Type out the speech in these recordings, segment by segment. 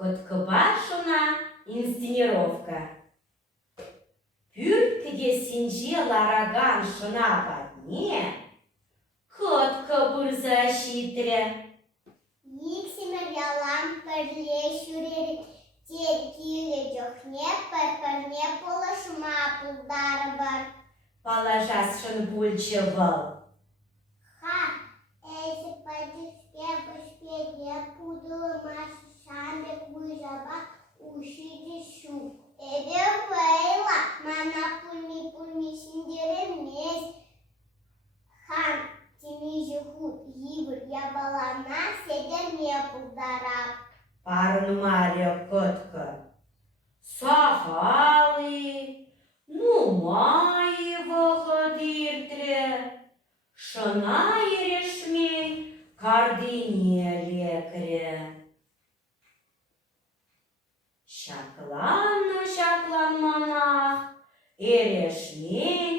Коткобашина инсценировка. Пюркіде синжел араган шына батне, котка бұрза шитре. Иксимер ялам перле шүрері, текілі жоқне пәрпәрне полашыма пұлдары бар. Положашын бульчевал. Ха, эйсі падышке пышпеде пудылы машышанды выжаба ушиді шу. Эбе вейла, мана пульми сіндерімес. Хан, теми жихут, ебір ябалана седерме пұлдарап. Парнумаря котка. Сахали, нумаева ходиртре, шына ерешмей кардине лекре. Шаклан монах, ерешмей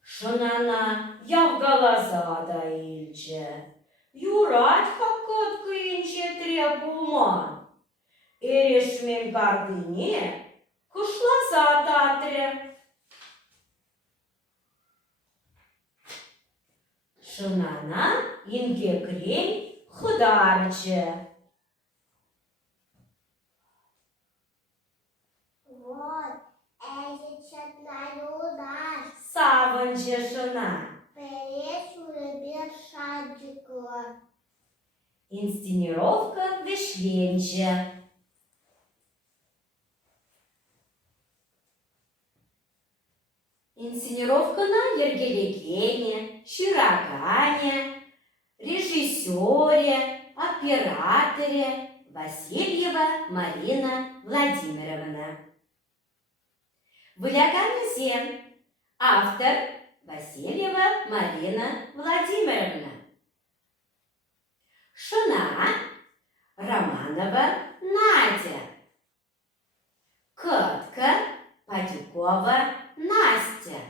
шынана явгалазада илче. Юрать хакотка инче требулман. Ерешмен кардине кышласа татре. Шынана инге крень хыдарче. Вот, эйсі чатнай удаш. Саванче шына. Перед шурыбер шаджикла. Инсценировка вишленче. Инсценировка на ергелегене, чирагане, режиссере, операторе Васильева Марина Владимировна. Вылягамезен. Автор Васильева Марина Владимировна. Шына Романова Надя. Котка Падюкова Настя.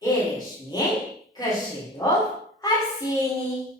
Ерешмей Кошелев Арсений.